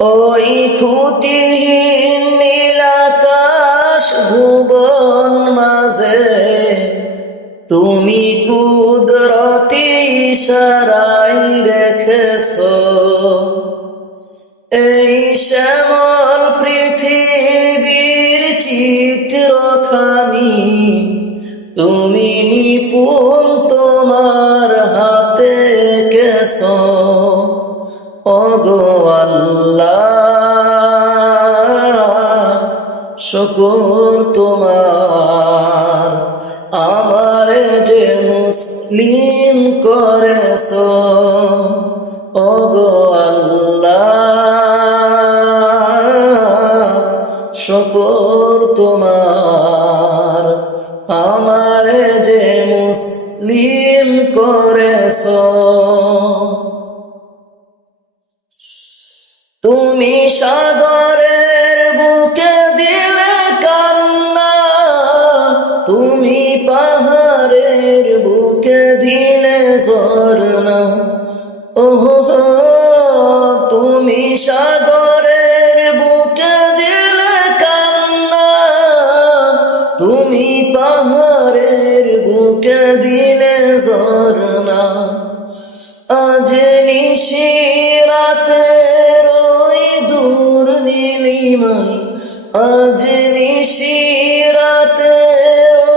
ওই খুঁটিহীন নীল আকাশ ভুবন মাঝে তুমি কুদরতি ইশারায় রেখেছো এই শ্যামল পৃথিবীর চিত্রখানি তুমি নিপুণ তোমার হাতে এঁকেছো ওগো আল্লাহ শুকর তোমার আমারে যে মুসলিম করেছো ওগো আল্লাহ শুকর তোমার আমারে যে মুসলিম করেছো তুমি সাগরের বুকে দিলে কান্না তুমি পাহাড়ের বুকে দিলে ঝরনা ওহো তুমি সাগরের বুকে দিলে কান্না তুমি পাহাড়ের বুকে দিলে ঝরনা আজ নিশিরাতের ওই দূর নীলিমায় আজ নিশিরাতের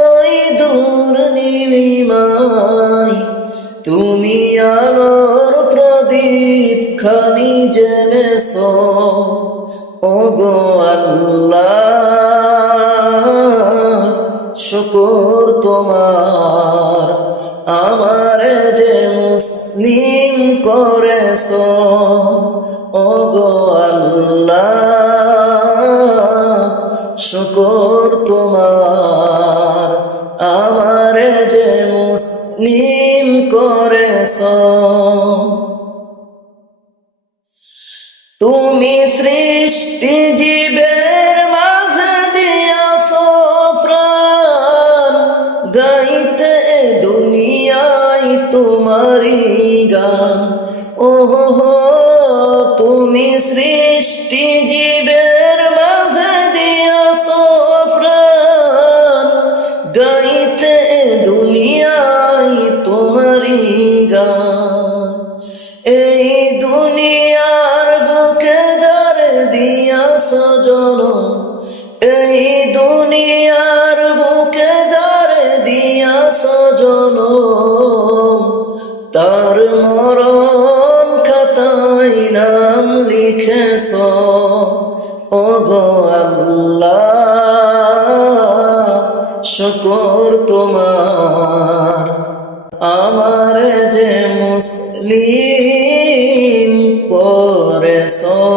ওই দূর নীলিমায় তুমি আলোর প্রদীপ খানি জেনেছো ওগো আল্লাহ শুকর তোমার আমারে যে মুসলিম করেছো ওগো আল্লাহ শুকর তোমার আমারে যে মুসলিম করেছো তুমি সৃষ্টি জীবের মাঝে দিয়াছো প্রাণ গাইতে দুনিয়ায় তোমারি গান ওহো তুমি সৃষ্টি জীবের মাঝে দিয়াছো প্রাণ গাইতে দুনিয়ায় তোমারি গান এই দুনিয়ার বুকে যারে দিয়াছো জনম এই দুনিয়ার বুকে যারে দিয়াছো জনম তার মরণ খাতায় নাম লিখেছো ওগো আল্লাহ শুকর তোমার আমারে যে মুসলিম করেছো।